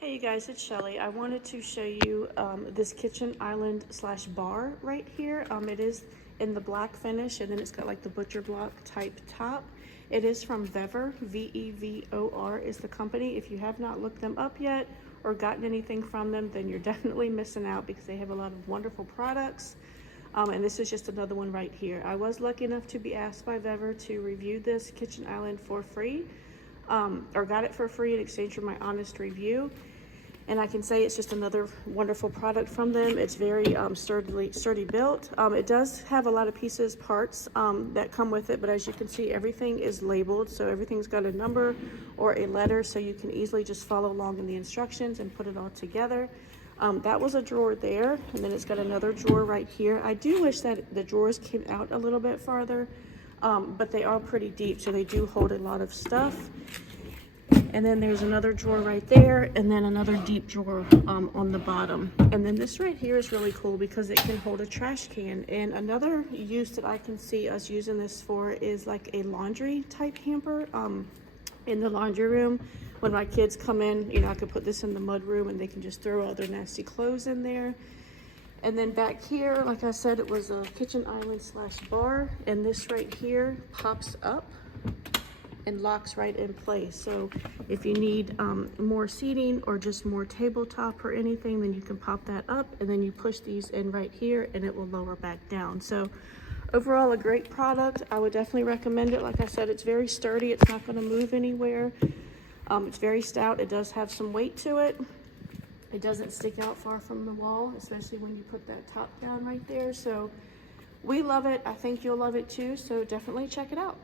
Hey you guys, it's Shelly. I wanted to show you this kitchen island slash bar right here. It is in the black finish, and then it's got like the butcher block type top. It is from Vevor, Vevor is the company. If you have not looked them up yet or gotten anything from them, then you're definitely missing out because they have a lot of wonderful products. And this is just another one right here. I was lucky enough to be asked by Vevor to review this kitchen island for free, or got it for free in exchange for my honest review. And I can say it's just another wonderful product from them. It's very sturdy built. It does have a lot of pieces, parts that come with it, but as you can see, everything is labeled. So everything's got a number or a letter, so you can easily just follow along in the instructions and put it all together. That was a drawer there, and then it's got another drawer right here. I do wish that the drawers came out a little bit farther, but they are pretty deep, so they do hold a lot of stuff. And then there's another drawer right there, and then another deep drawer on the bottom. And then this right here is really cool because it can hold a trash can. And another use that I can see us using this for is like a laundry type hamper in the laundry room. When my kids come in, you know, I could put this in the mud room and they can just throw all their nasty clothes in there. And then back here, like I said, it was a kitchen island slash bar, and this right here pops up and locks right in place. So if you need more seating or just more tabletop or anything, then you can pop that up, and then you push these in right here and it will lower back down. So overall, a great product. I would definitely recommend it. Like I said, it's very sturdy. It's not going to move anywhere. It's very stout. It does have some weight to it. It doesn't stick out far from the wall, especially when you put that top down right there. So we love it. I think you'll love it too. So definitely check it out.